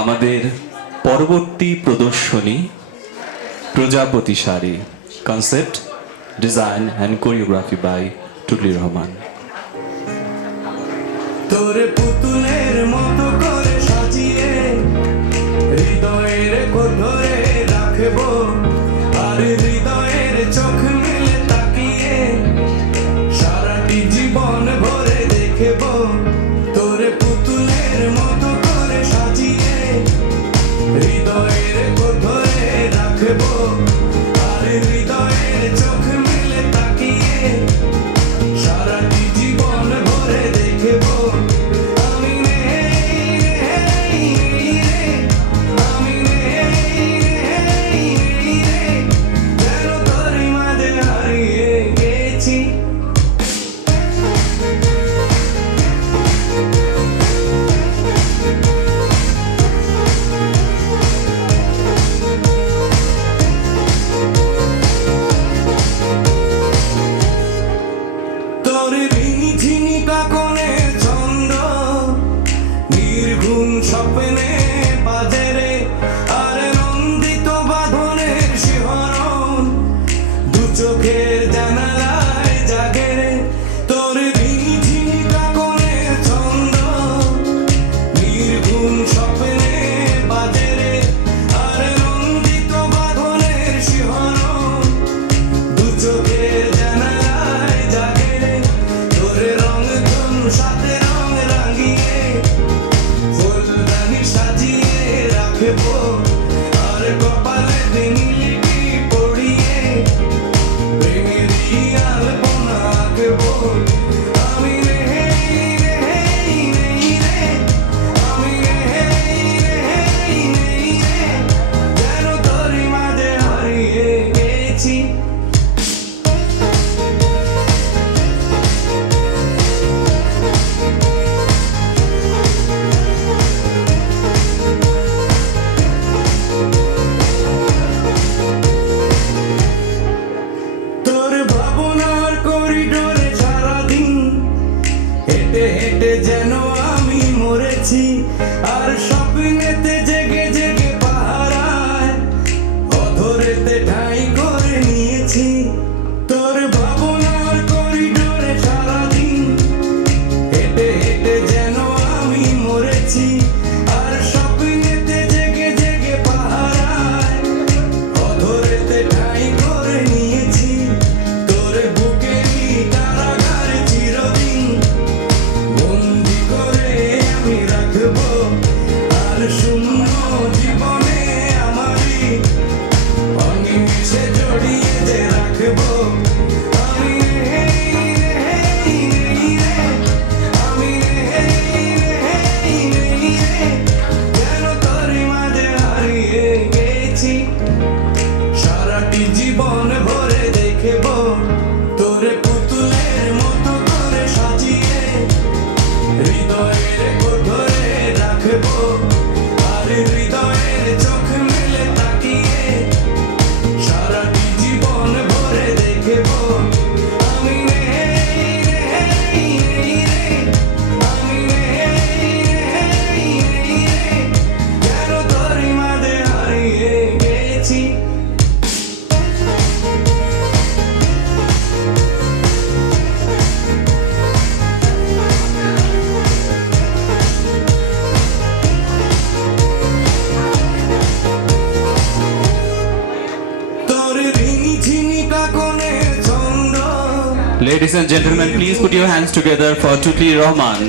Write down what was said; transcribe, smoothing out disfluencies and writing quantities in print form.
আমাদের পরবর্তী প্রদর্শনী প্রজাপতি sari, concept, design and choreography by Tutli Rahman. তোরে পুতুলের মতো করে সাজিয়ে হৃদয়ের কোঠরে রাখবো, আর হৃদয়ের চোখ মেলে তাকিয়ে সারাটি জীবন ভরে দেখবো। তোরে পুতুলের মতো করে সাজিয়ে হৃদয়ের কোঠরে রাখবো, আর হৃদয়ের চোখ মেলে তাকিয়ে সারাটি জীবন ভরে দেখবো। স্বপ্নে বাজেরে আর নন্দিত বাঁধনের শিহরণ দু চোখের জানালায় জাগে রে। তোর ঝিনি কাকনের ছন্দ নির্ঘুম স্বপ্নে বাজেরে আর নন্দিত বাঁধনের শিহরণ দু চোখের জানালায় জাগে রে। তোর রং ধন সাথে রং রাঙিয়ে সাজিয়ে রাখবো, আর কপালে দিনলিপি পড়িয়ে প্রেমের আলপনা আঁকবো। আমি রে আমি রে যেন তোরই মাঝে হারিয়ে গেছি। হেঁটে হেঁটে যেন আমি মরেছি, আর স্বপ্নেতে জেগে জেগে পাহারায় অধরেতে ঠাঁই করে নিয়েছি। তোর ভাবনার করিডোরে সারাদিন হেঁটে হেঁটে যেন আমি মরেছি, আর স্বপ্নেতে জেগে জেগে পাহারায় অধরেতে ঠাঁই করে নিয়েছি। তোর বুকেরই কারাগারে চিরদিন বন্দি করে আমি রাখবো, আর শূন্য জীবনে আমারই অনিমেষে জড়িয়ে যে রাখবো। আমি রে আমি রে যেন তোরই মাঝে হারিয়ে গেছি। সারাটি জীবন ভরে দেখবো, তোরে পুতুলের মতো করে সাজিয়ে হৃদয়ের কোঠরে রাখবো, আর হৃদয়ের চোখ মেলে তাকিয়ে সারাটি জীবন ভরে দেখবো। আমি রে আমি রে যেন তোরই মাঝে হারিয়ে গেছি। Ladies and gentlemen, please put your hands together for Tutli Rahman.